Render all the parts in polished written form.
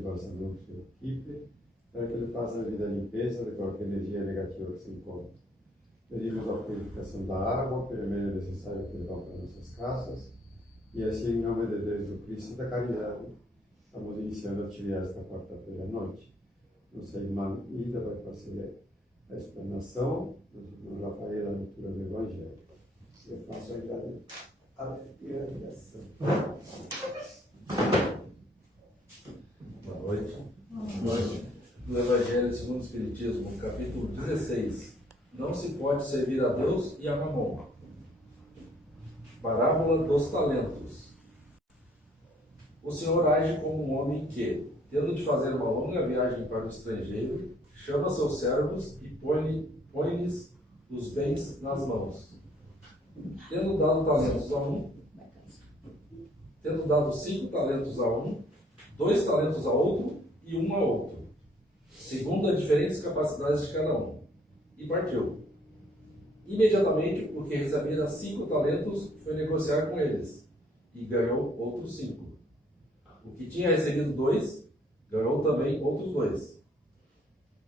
gosta muito do equipe, para que ele faça a devida limpeza de qualquer energia negativa que se encontra. Pedimos a purificação da água, pelo menos necessário que levamos para nossas casas, e assim, em nome de Deus do Cristo da Caridade, estamos iniciando a atividade esta quarta-feira à noite. Nossa irmã Ida vai fazer a explanação, o Rafael a leitura do Evangelho. Eu faço a respiração. Boa noite. Boa noite. Do Evangelho segundo o Espiritismo, capítulo 16. Não se pode servir a Deus e a Mamon. Parábola dos talentos. O Senhor age como um homem que, tendo de fazer uma longa viagem para o estrangeiro, chama seus servos e põe-lhes os bens nas mãos. Tendo dado 5 talentos a um, 2 talentos a outro e 1 a outro, segundo as diferentes capacidades de cada um, e partiu. Imediatamente, o que recebera 5 talentos foi negociar com eles, e ganhou outros 5. O que tinha recebido 2, ganhou também outros 2.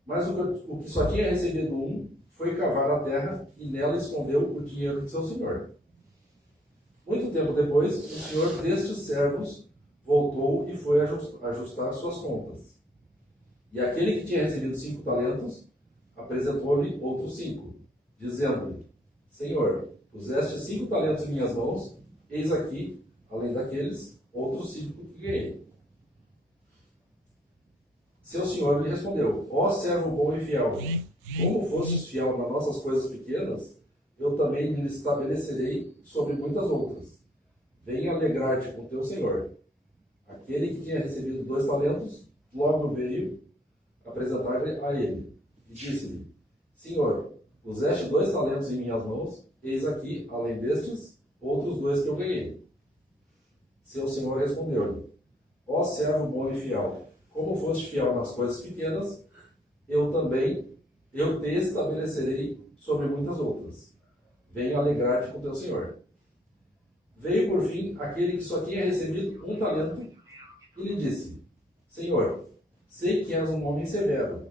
Mas o que só tinha recebido 1, foi cavar a terra e nela escondeu o dinheiro de seu senhor. Muito tempo depois, o senhor destes servos voltou e foi ajustar suas contas. E aquele que tinha recebido 5 talentos, apresentou-lhe outros 5, dizendo-lhe: Senhor, puseste 5 talentos em minhas mãos, eis aqui, além daqueles, outros 5 que ganhei. Seu senhor lhe respondeu: Ó servo bom e fiel, como fostes fiel nas nossas coisas pequenas, eu também lhe estabelecerei sobre muitas outras. Venha alegrar-te com teu senhor. Aquele que tinha recebido 2 talentos, logo veio apresentar-lhe a ele, e disse-lhe: Senhor, puseste 2 talentos em minhas mãos, eis aqui, além destes, outros 2 que eu ganhei. Seu senhor respondeu-lhe: Ó servo bom e fiel, como foste fiel nas coisas pequenas, eu te estabelecerei sobre muitas outras. Venha alegrar-te com teu senhor. Veio por fim aquele que só tinha recebido 1 talento e lhe disse: Senhor, sei que és um homem severo,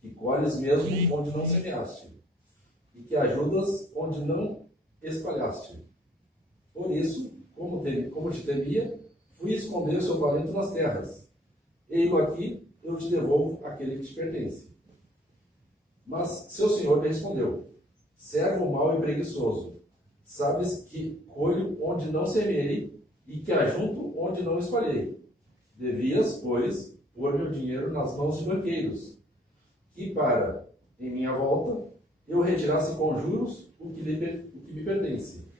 que colhes mesmo onde não semeaste, e que ajudas onde não espalhaste. Por isso, como te temia, fui esconder o seu talento nas terras. Ei-lo aqui, eu te devolvo aquele que te pertence. Mas seu senhor lhe respondeu: Servo mau e preguiçoso, sabes que colho onde não semeei e que ajunto onde não espalhei. Devias, pois, pôr meu dinheiro nas mãos de banqueiros, que para, em minha volta, eu retirasse com juros o que me pertence.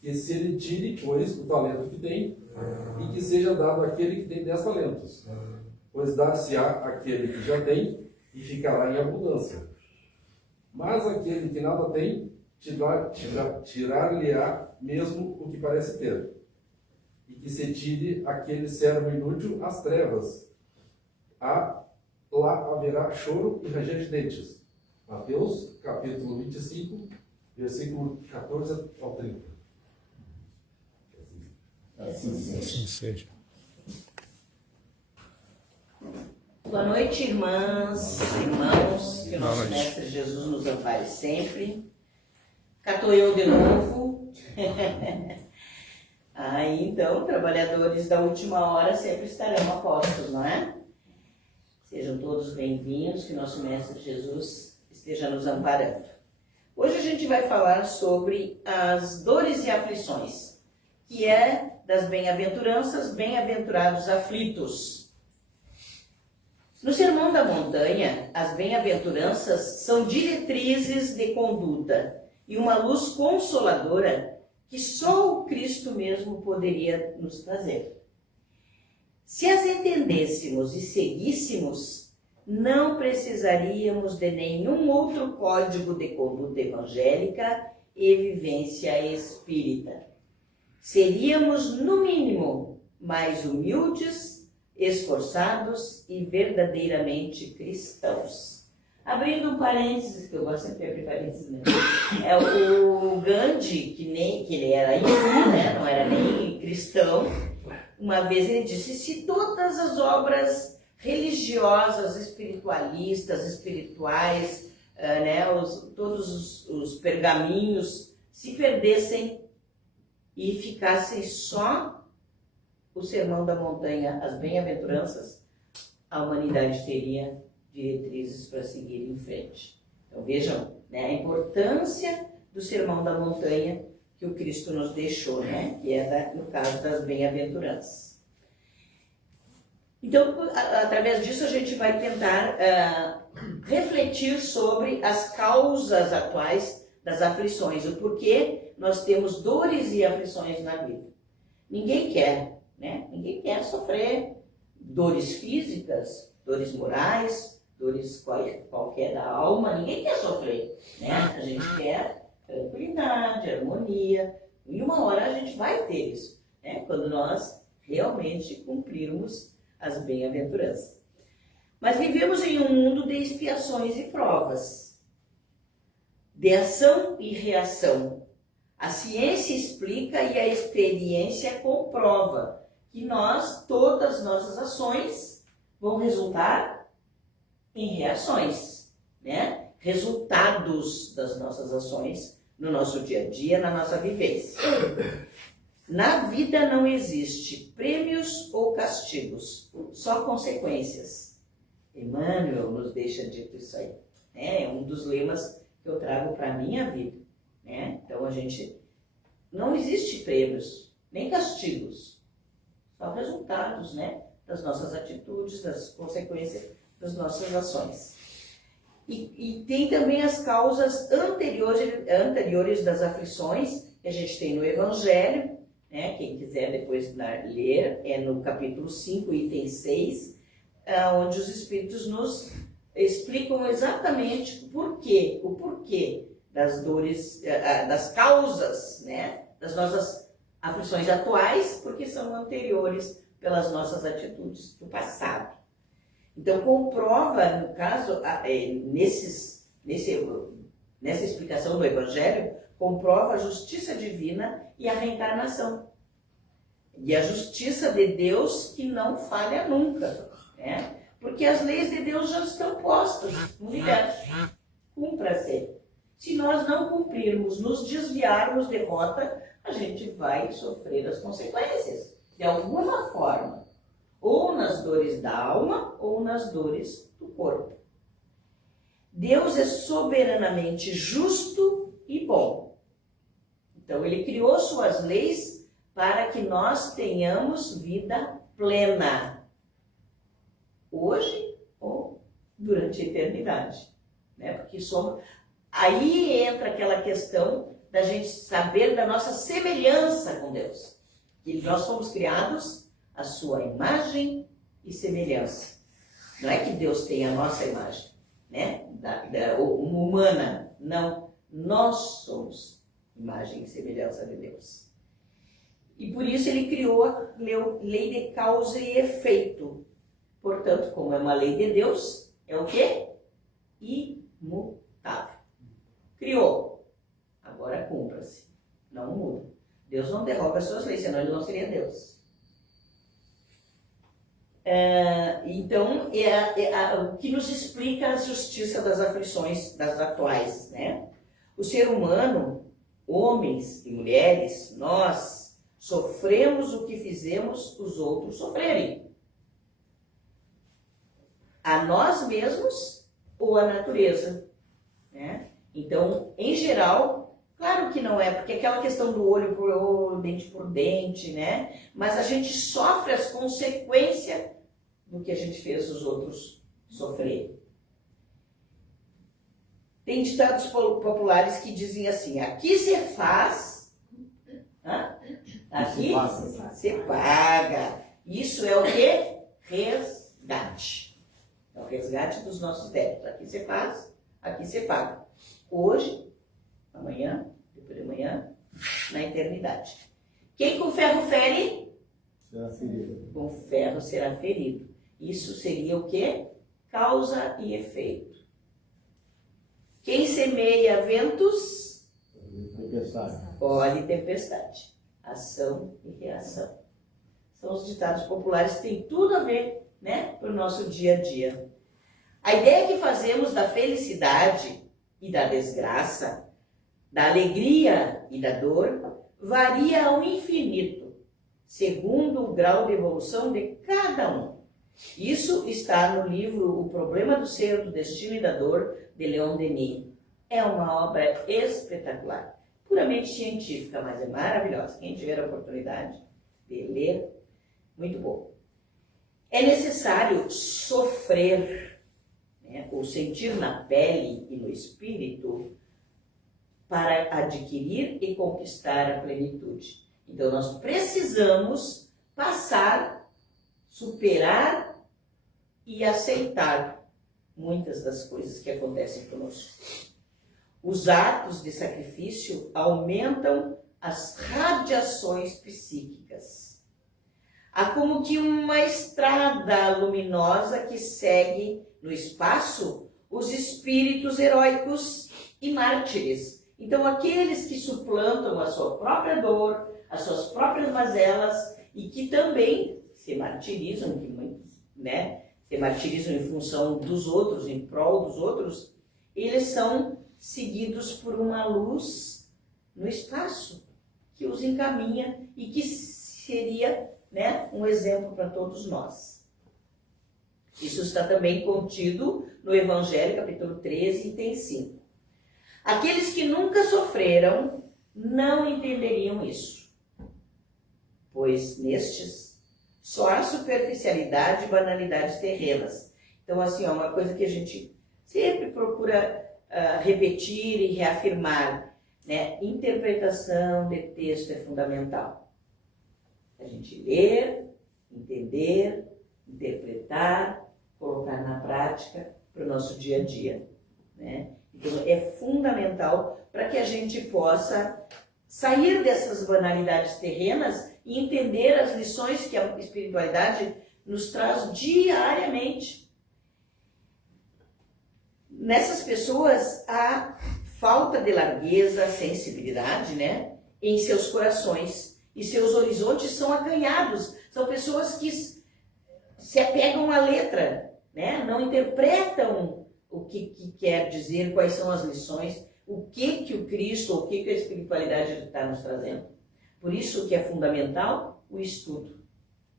Que se lhe tire, pois, o talento que tem, e que seja dado àquele que tem 10 talentos, pois dar-se-á àquele que já tem, e ficará em abundância. Mas aquele que nada tem, tirar-lhe-á mesmo o que parece ter. E que se tire aquele servo inútil às trevas. Lá haverá choro e ranger de dentes. Mateus, capítulo 25, versículo 14 ao 30. Assim seja. Boa noite, irmãs, irmãos, que o nosso Mestre Jesus nos ampare sempre. Cá estou eu de novo. Aí, então, trabalhadores da última hora sempre estarão a postos, não é? Sejam todos bem-vindos, que nosso Mestre Jesus esteja nos amparando. Hoje a gente vai falar sobre as dores e aflições, que é das bem-aventuranças, bem-aventurados aflitos. No Sermão da Montanha, as bem-aventuranças são diretrizes de conduta e uma luz consoladora que só o Cristo mesmo poderia nos trazer. Se as entendêssemos e seguíssemos, não precisaríamos de nenhum outro código de conduta evangélica e vivência espírita. Seríamos, no mínimo, mais humildes, esforçados e verdadeiramente cristãos. Abrindo um parênteses, que eu gosto sempre de abrir parênteses, né? É o Gandhi, que ele era hindu, né? Não era nem cristão, uma vez ele disse, se todas as obras religiosas, espiritualistas, espirituais, todos os pergaminhos se perdessem e ficassem só o Sermão da Montanha, as bem-aventuranças, a humanidade teria diretrizes para seguir em frente. Então vejam, né, a importância do Sermão da Montanha que o Cristo nos deixou, né, que é no caso das bem-aventuranças. Então, através disso, a gente vai tentar refletir sobre as causas atuais das aflições, o porquê nós temos dores e aflições na vida. Ninguém quer, né? Ninguém quer sofrer dores físicas, dores morais, dores qualquer da alma, ninguém quer sofrer, né? A gente quer tranquilidade, harmonia, e uma hora a gente vai ter isso, né? Quando nós realmente cumprirmos as bem-aventuranças. Mas vivemos em um mundo de expiações e provas, de ação e reação. A ciência explica e a experiência comprova que todas as nossas ações vão resultar em reações, né? Resultados das nossas ações no nosso dia a dia, na nossa vivência. Na vida não existe prêmios ou castigos, só consequências. Emmanuel nos deixa dito isso aí, né? É um dos lemas que eu trago para a minha vida, né? Então não existe prêmios, nem castigos, só resultados, né? Das nossas atitudes, das consequências das nossas ações. E tem também as causas anteriores das aflições que a gente tem no Evangelho, né? Quem quiser depois ler, é no capítulo 5, item 6, onde os Espíritos nos explicam exatamente o porquê das dores, das causas, né? Das nossas aflições atuais, porque são anteriores pelas nossas atitudes do passado. Então, comprova, no caso, nessa explicação do Evangelho, comprova a justiça divina e a reencarnação. E a justiça de Deus que não falha nunca, né? Porque as leis de Deus já estão postas no universo. Cumpra-se. Se nós não cumprirmos, nos desviarmos de rota, a gente vai sofrer as consequências, de alguma forma. Ou nas dores da alma, ou nas dores do corpo. Deus é soberanamente justo e bom. Então, Ele criou suas leis para que nós tenhamos vida plena. Hoje ou durante a eternidade. Né? Porque aí entra aquela questão da gente saber da nossa semelhança com Deus. Que nós fomos criados à sua imagem e semelhança. Não é que Deus tem a nossa imagem, né? Humana. Não. Nós somos imagem e semelhança de Deus. E por isso Ele criou a lei de causa e efeito. Portanto, como é uma lei de Deus, é o quê? Imutável. Criou. Agora cumpra-se. Não muda. Deus não derroga as suas leis, senão Ele não seria Deus. Então, o que nos explica a justiça das aflições das atuais, né? O ser humano, homens e mulheres, nós sofremos o que fizemos os outros sofrerem. A nós mesmos ou a natureza, né? Então, em geral, claro que não é, porque aquela questão do olho por olho, dente por dente, né? Mas a gente sofre as consequências do que a gente fez os outros sofrer. Tem ditados populares que dizem assim, aqui se faz, aqui se paga. Isso é o quê? Resgate. É o resgate dos nossos débitos. Aqui se faz, aqui se paga. Hoje, amanhã, depois de amanhã, na eternidade. Quem com ferro fere, será ferido. Com ferro será ferido. Isso seria o quê? Causa e efeito. Quem semeia ventos, Tempestade. colhe tempestade. Ação e reação. São os ditados populares que têm tudo a ver, né, para o nosso dia a dia. A ideia que fazemos da felicidade e da desgraça, da alegria e da dor, varia ao infinito, segundo o grau de evolução de cada um. Isso está no livro O Problema do Ser, do Destino e da Dor, de Leon Denis. É uma obra espetacular, puramente científica, mas é maravilhosa. Quem tiver a oportunidade de ler, muito bom. É necessário sofrer, né, ou sentir na pele e no espírito para adquirir e conquistar a plenitude. Então, nós precisamos passar, superar e aceitar muitas das coisas que acontecem conosco. Os atos de sacrifício aumentam as radiações psíquicas. Há como que uma estrada luminosa que segue no espaço os espíritos heróicos e mártires. Então, aqueles que suplantam a sua própria dor, as suas próprias mazelas e que também se martirizam, né, se martirizam em função dos outros, em prol dos outros, eles são seguidos por uma luz no espaço que os encaminha e que seria, né, um exemplo para todos nós. Isso está também contido no Evangelho, capítulo 13, item 5. Aqueles que nunca sofreram não entenderiam isso, pois nestes só há superficialidade e banalidades terrenas. Então, assim, é uma coisa que a gente sempre procura repetir e reafirmar, né? Interpretação de texto é fundamental. A gente ler, entender, interpretar, colocar na prática para o nosso dia a dia, né? Então, é fundamental para que a gente possa sair dessas banalidades terrenas e entender as lições que a espiritualidade nos traz diariamente. Nessas pessoas há falta de largueza, sensibilidade, né, em seus corações, e seus horizontes são acanhados. São pessoas que se apegam à letra, né, não interpretam o que quer dizer, quais são as lições, o que o Cristo, o que a espiritualidade está nos trazendo. Por isso que é fundamental o estudo,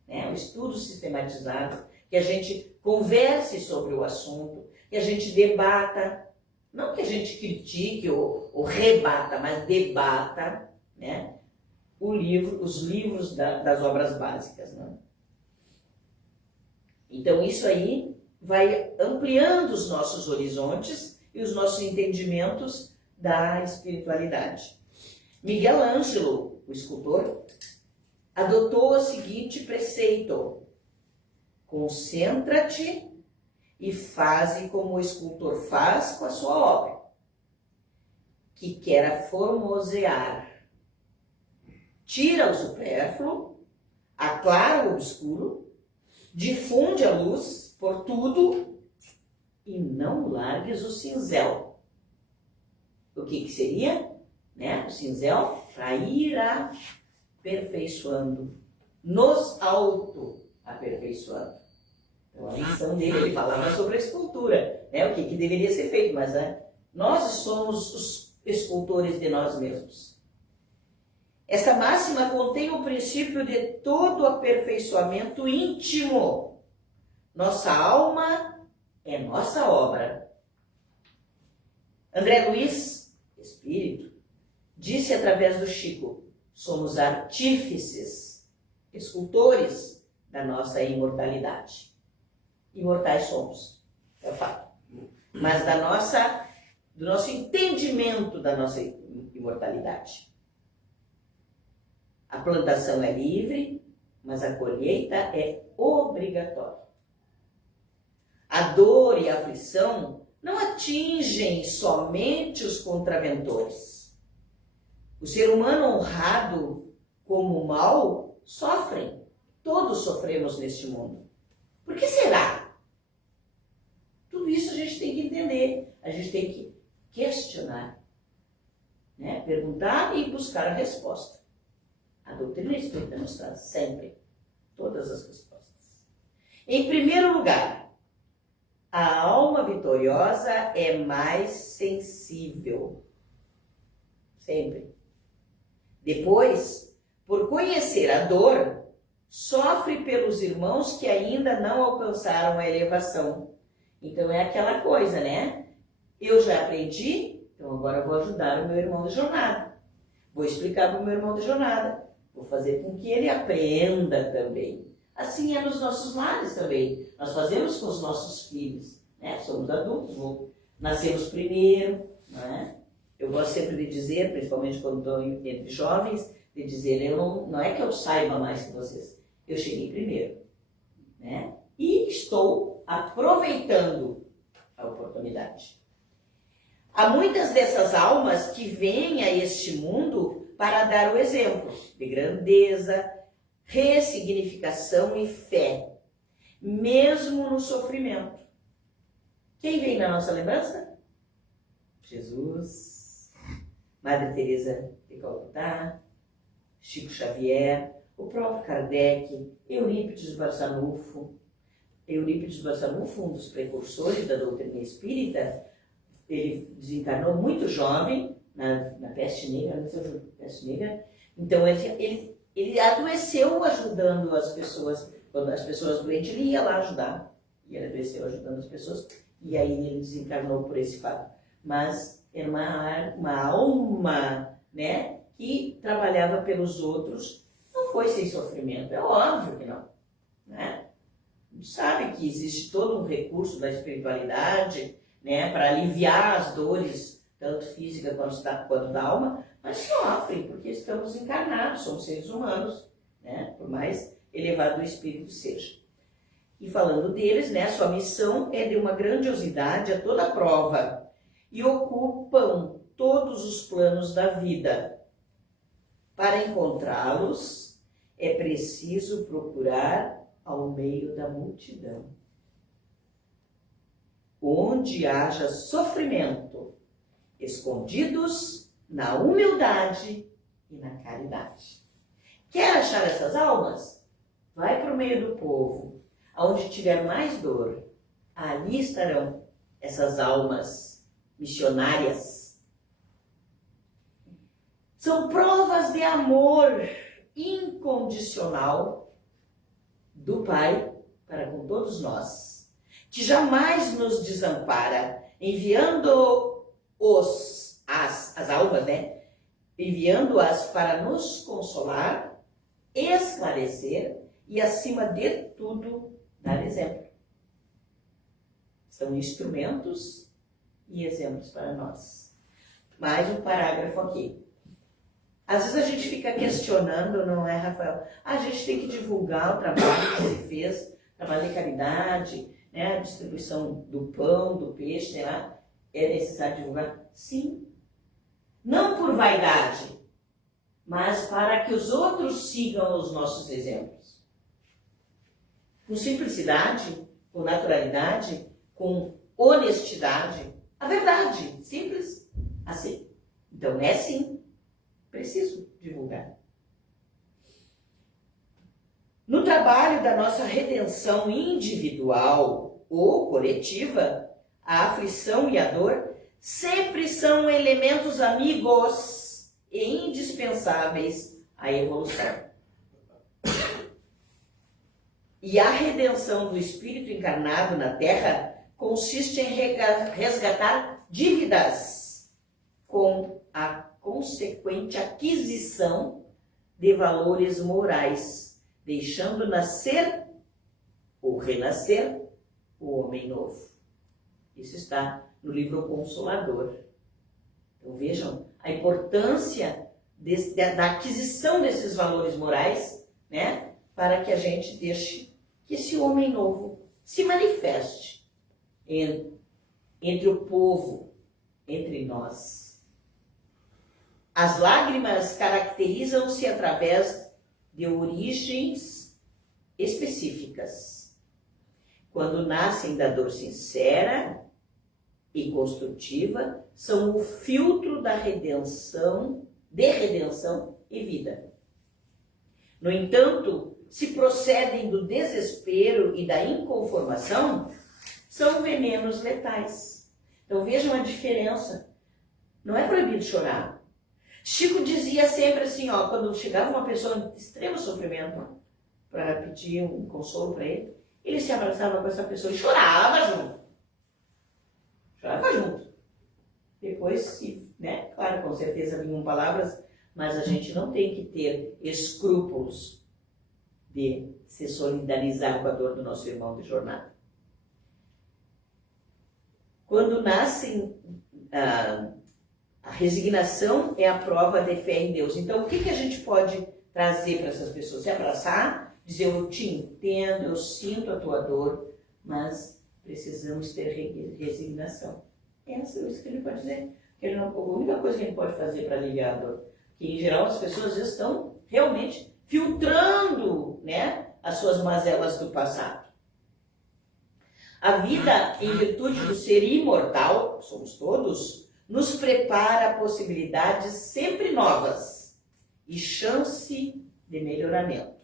né? O estudo sistematizado, que a gente converse sobre o assunto, que a gente debata, não que a gente critique ou rebata, mas debata, né? Os livros das obras básicas, né? Então isso aí vai ampliando os nossos horizontes e os nossos entendimentos da espiritualidade. Miguel Ângelo, o escultor, adotou o seguinte preceito: concentra-te e faze como o escultor faz com a sua obra, que quer aformosear. Tira o supérfluo, aclara o obscuro, difunde a luz por tudo e não largues o cinzel. O que seria? Né? O cinzel para ir aperfeiçoando, nos auto-aperfeiçoando. Então, a lição dele, ele falava sobre a escultura, né? O que deveria ser feito, mas nós somos os escultores de nós mesmos. Essa máxima contém o princípio de todo aperfeiçoamento íntimo. Nossa alma é nossa obra. André Luiz, espírito, disse através do Chico: somos artífices, escultores da nossa imortalidade. Imortais somos, é o fato. Mas do nosso entendimento da nossa imortalidade. A plantação é livre, mas a colheita é obrigatória. A dor e a aflição não atingem somente os contraventores. O ser humano honrado como o mal sofrem. Todos sofremos neste mundo. Por que será? Tudo isso a gente tem que entender. A gente tem que questionar, né? Perguntar e buscar a resposta. A doutrina espírita nos traz sempre todas as respostas. Em primeiro lugar, a alma vitoriosa é mais sensível. Sempre. Depois, por conhecer a dor, sofre pelos irmãos que ainda não alcançaram a elevação. Então é aquela coisa, né? Eu já aprendi, então agora eu vou ajudar o meu irmão de jornada. Vou explicar para o meu irmão de jornada. Vou fazer com que ele aprenda também. Assim é nos nossos lares também. Nós fazemos com os nossos filhos, né? Somos adultos, nascemos primeiro, não é? Eu gosto sempre de dizer, principalmente quando estou entre jovens, de dizer, não é que eu saiba mais que vocês, eu cheguei primeiro, né? E estou aproveitando a oportunidade. Há muitas dessas almas que vêm a este mundo para dar o exemplo de grandeza, ressignificação e fé, mesmo no sofrimento. Quem vem na nossa lembrança? Jesus, Madre Teresa de Calcutá, Chico Xavier, o próprio Kardec, Eurípides Barçanufo. Eurípides Barçanufo, um dos precursores da doutrina espírita, ele desencarnou muito jovem, na peste negra, peste negra. Então ele adoeceu ajudando as pessoas. Quando as pessoas doentes, ele ia lá ajudar. E ele adoeceu ajudando as pessoas. E aí ele desencarnou por esse fato. Mas era uma alma, né, que trabalhava pelos outros. Não foi sem sofrimento, é óbvio que não, né? A gente sabe que existe todo um recurso da espiritualidade, né, para aliviar as dores, tanto física quanto da alma, mas sofrem, porque estamos encarnados, somos seres humanos, né, por mais elevado o espírito seja. E falando deles, né, sua missão é de uma grandiosidade a toda prova e ocupam todos os planos da vida. Para encontrá-los, é preciso procurar ao meio da multidão. Onde haja sofrimento, escondidos na humildade e na caridade. Quer achar essas almas? Vai para o meio do povo, aonde tiver mais dor. Ali estarão essas almas missionárias. São provas de amor incondicional do Pai para com todos nós, que jamais nos desampara, enviando as almas, né? Enviando-as para nos consolar, esclarecer e, acima de tudo, dar exemplo. São instrumentos e exemplos para nós. Mais um parágrafo aqui. Às vezes a gente fica questionando, não é, Rafael? A gente tem que divulgar o trabalho que se fez, trabalho de caridade, né? A distribuição do pão, do peixe, sei lá. É necessário divulgar? Sim. Não por vaidade, mas para que os outros sigam os nossos exemplos. Com simplicidade, com naturalidade, com honestidade. A verdade, simples assim. Então é sim, preciso divulgar. No trabalho da nossa redenção individual ou coletiva, a aflição e a dor sempre são elementos amigos e indispensáveis à evolução. E a redenção do espírito encarnado na Terra consiste em resgatar dívidas com a consequente aquisição de valores morais, deixando nascer ou renascer o homem novo. Isso está no livro Consolador. Então vejam a importância da aquisição desses valores morais, né, para que a gente deixe que esse homem novo se manifeste entre o povo, entre nós. As lágrimas caracterizam-se através de origens específicas. Quando nascem da dor sincera e construtiva, são o filtro de redenção e vida. No entanto, se procedem do desespero e da inconformação, são venenos letais. Então vejam a diferença. Não é proibido chorar. Chico dizia sempre assim, ó, quando chegava uma pessoa em extremo sofrimento para pedir um consolo para ele se abraçava com essa pessoa e chorava junto. Chorava junto. Depois, né, claro, com certeza vinham palavras, mas a gente não tem que ter escrúpulos de se solidarizar com a dor do nosso irmão de jornada. Quando nascem, a resignação é a prova de fé em Deus. Então, o que a gente pode trazer para essas pessoas? Se abraçar, dizer, eu te entendo, eu sinto a tua dor, mas precisamos ter resignação. É isso que ele pode dizer. A única coisa que ele pode fazer para aliviar a dor, que em geral as pessoas já estão realmente filtrando, né, as suas mazelas do passado. A vida, em virtude do ser imortal, somos todos, nos prepara a possibilidades sempre novas e chance de melhoramento.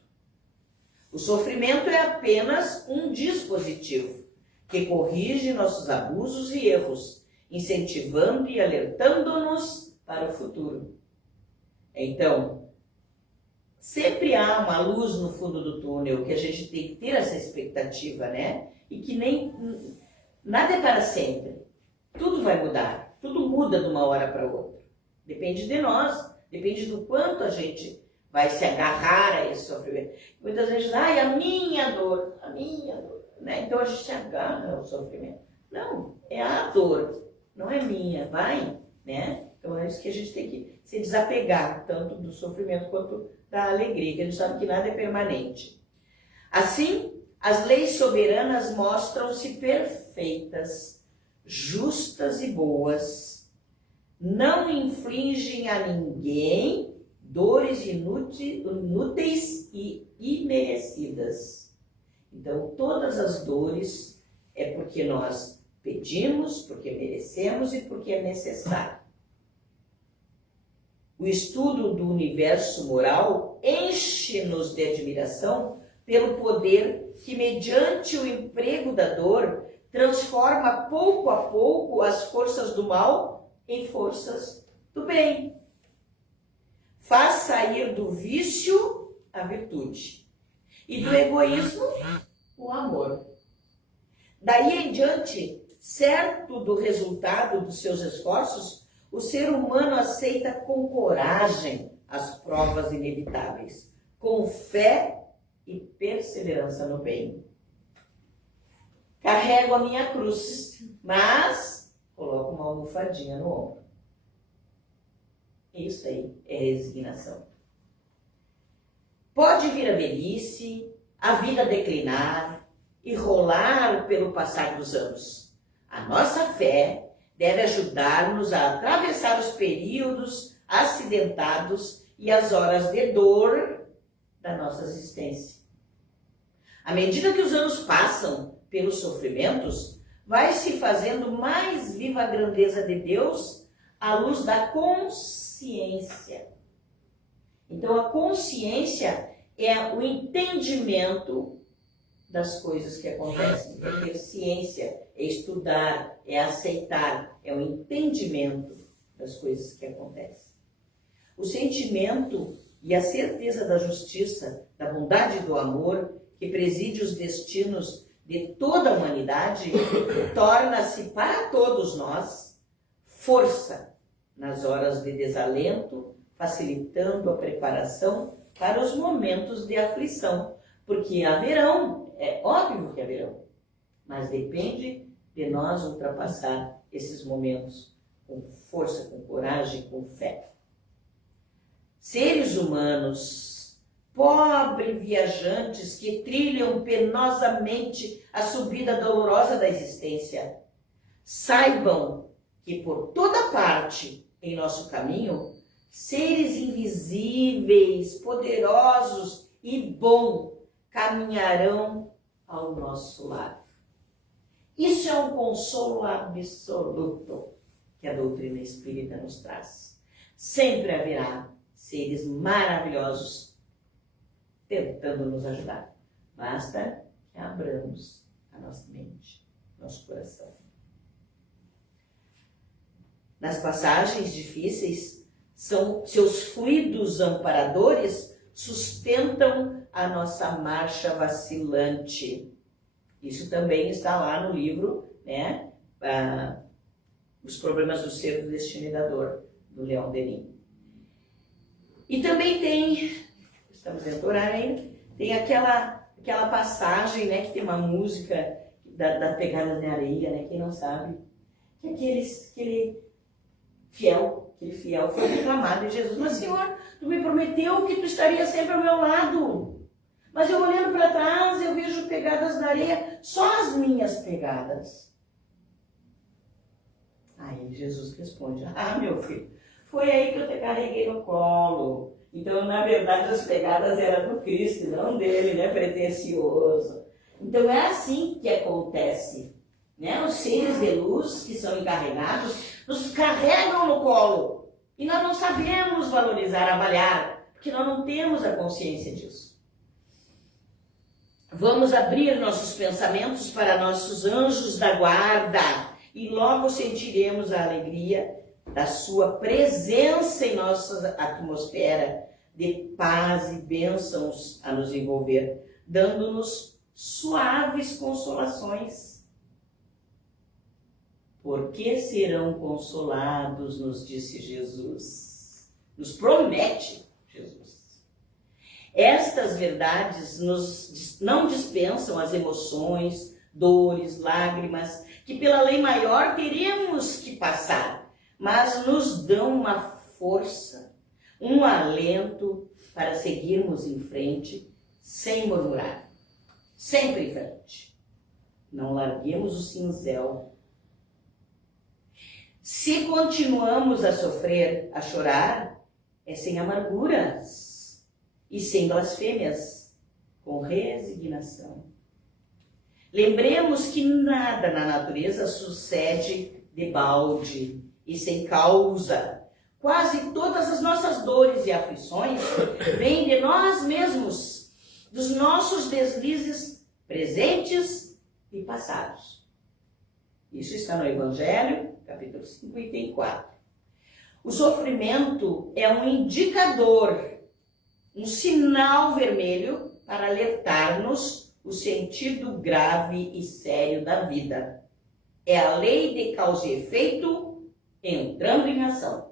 O sofrimento é apenas um dispositivo que corrige nossos abusos e erros, incentivando e alertando-nos para o futuro. Então, sempre há uma luz no fundo do túnel, que a gente tem que ter essa expectativa, né? E que nada é para sempre. Tudo vai mudar. Tudo muda de uma hora para outra. Depende de nós. Depende do quanto a gente vai se agarrar a esse sofrimento. Muitas vezes diz, ai, a minha dor, né? Então a gente se agarra ao sofrimento. Não, é a dor, não é minha, vai, né? Então é isso que a gente tem que se desapegar, tanto do sofrimento quanto da alegria, que a gente sabe que nada é permanente. Assim, as leis soberanas mostram-se perfeitas, justas e boas. Não infligem a ninguém dores inúteis e imerecidas. Então, todas as dores é porque nós pedimos, porque merecemos e porque é necessário. O estudo do universo moral enche-nos de admiração pelo poder que, mediante o emprego da dor, transforma pouco a pouco as forças do mal em forças do bem. Faz sair do vício a virtude e do egoísmo o amor. Daí em diante, certo do resultado dos seus esforços, o ser humano aceita com coragem as provas inevitáveis, com fé e perseverança no bem. Carrego a minha cruz, mas coloco uma almofadinha no ombro. Isso aí é resignação. Pode vir a velhice, a vida declinar e rolar pelo passar dos anos. A nossa fé deve ajudar-nos a atravessar os períodos acidentados e as horas de dor da nossa existência. À medida que os anos passam pelos sofrimentos, vai se fazendo mais viva a grandeza de Deus à luz da consciência. Então, a consciência é o entendimento das coisas que acontecem. É ter ciência, é estudar, é aceitar, é o entendimento das coisas que acontecem. O sentimento e a certeza da justiça, da bondade e do amor que preside os destinos de toda a humanidade torna-se para todos nós força nas horas de desalento, facilitando a preparação para os momentos de aflição, porque haverão, é óbvio que haverão, mas depende de nós ultrapassar esses momentos com força, com coragem, com fé. Seres humanos, pobres viajantes que trilham penosamente a subida dolorosa da existência, saibam que por toda parte em nosso caminho, seres invisíveis, poderosos e bons caminharão ao nosso lado. Isso é um consolo absoluto que a doutrina espírita nos traz. Sempre haverá seres maravilhosos tentando nos ajudar. Basta que abramos a nossa mente, nosso coração. Nas passagens difíceis, seus fluidos amparadores sustentam a nossa marcha vacilante. Isso também está lá no livro, né? Os Problemas do Ser, do Destino e da Dor, do Leon Denis. E também tem, estamos dentro do horário ainda, tem aquela passagem, né, que tem uma música da pegada de areia, né? Quem não sabe, que aquele fiel foi reclamado de Jesus. Mas, Senhor, tu me prometeu que tu estaria sempre ao meu lado. Mas eu olhando para trás, eu vejo pegadas na areia, só as minhas pegadas. Aí Jesus responde, meu filho, foi aí que eu te carreguei no colo. Então, na verdade, as pegadas eram do Cristo, não dele, né, pretensioso. Então, é assim que acontece. Né? Os seres de luz que são encarregados nos carregam no colo. E nós não sabemos valorizar, avaliar, porque nós não temos a consciência disso. Vamos abrir nossos pensamentos para nossos anjos da guarda e logo sentiremos a alegria da sua presença em nossa atmosfera de paz e bênçãos a nos envolver, dando-nos suaves consolações. Por que serão consolados, nos disse Jesus. Nos promete Jesus. Estas verdades não dispensam as emoções, dores, lágrimas, que pela lei maior teremos que passar, mas nos dão uma força, um alento para seguirmos em frente, sem murmurar, sempre em frente. Não larguemos o cinzel. Se continuamos a sofrer, a chorar, é sem amarguras e sem blasfêmias, com resignação. Lembremos que nada na natureza sucede de balde e sem causa. Quase todas as nossas dores e aflições vêm de nós mesmos, dos nossos deslizes presentes e passados. Isso está no Evangelho, capítulo 5, item 4. O sofrimento é um indicador, um sinal vermelho para alertar-nos o sentido grave e sério da vida. É a lei de causa e efeito entrando em ação.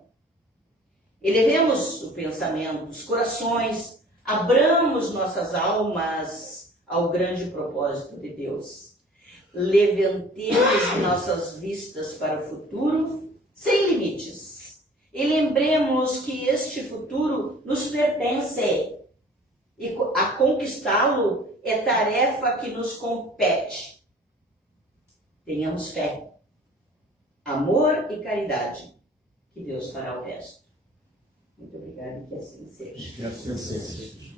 Elevemos o pensamento, os corações, abramos nossas almas ao grande propósito de Deus. Levantemos nossas vistas para o futuro sem limites. E lembremos que este futuro nos pertence. E a conquistá-lo é tarefa que nos compete. Tenhamos fé, amor e caridade, que Deus fará o resto. Muito obrigada e que assim seja. Que assim seja.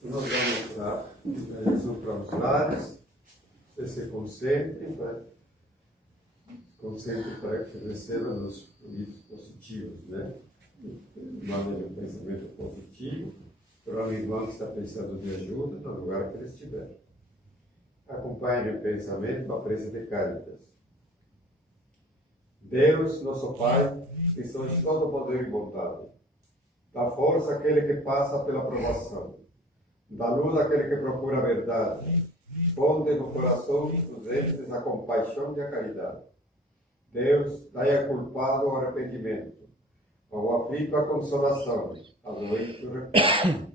Nós vamos lá, vamos para os lares, você se concentre para que receba nos livros positivos, né? Mandem um pensamento positivo para o irmão que está precisando de ajuda no lugar que ele estiver. Acompanhe o pensamento com a prece de Cáritas. Deus, nosso Pai, que sois todo poder e bondade, dá força àquele que passa pela provação, dá luz àquele que procura a verdade, ponde no coração dos entes a compaixão e a caridade. Deus, dai ao culpado o arrependimento, ao aflito a consolação, ao doente o repouso.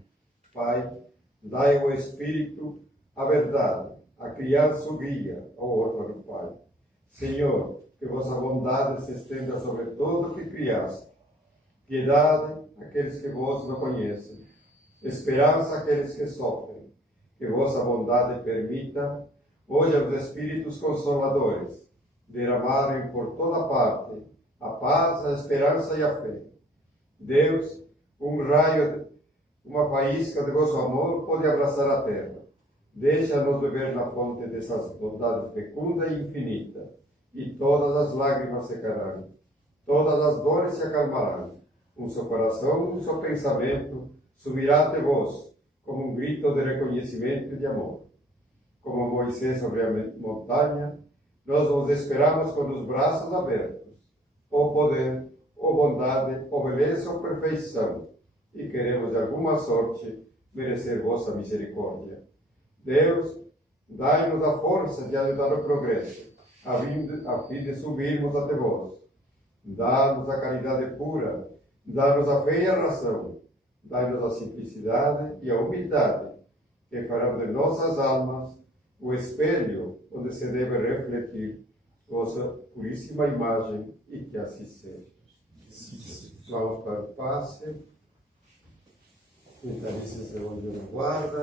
Pai, dai ao Espírito a verdade, a criança o guia, ao órfão do Pai. Senhor, que vossa bondade se estenda sobre todo o que criaste. Piedade àqueles que vos não conhecem. Esperança àqueles que sofrem. Que vossa bondade permita, hoje aos Espíritos Consoladores, derramarem por toda parte a paz, a esperança e a fé. Deus, um raio, uma faísca de vosso amor pode abraçar a terra. Deixa-nos beber na fonte dessas bondades fecunda e infinita, e todas as lágrimas secarão, todas as dores se acalmarão. Um só coração, um só pensamento, subirá ante vós como um grito de reconhecimento e de amor. Como Moisés sobre a montanha, nós vos esperamos com os braços abertos. Ó poder, ó bondade, ó beleza, ó perfeição, e queremos de alguma sorte merecer vossa misericórdia. Deus, dai-nos a força de ajudar o progresso, a fim de subirmos até vós. Dá-nos a caridade pura, dá-nos a fé e a razão, dai-nos a simplicidade e a humildade, que farão de nossas almas o espelho onde se deve refletir vossa puríssima imagem, e que assim seja. Vamos para o passe. Então, esse é o guarda.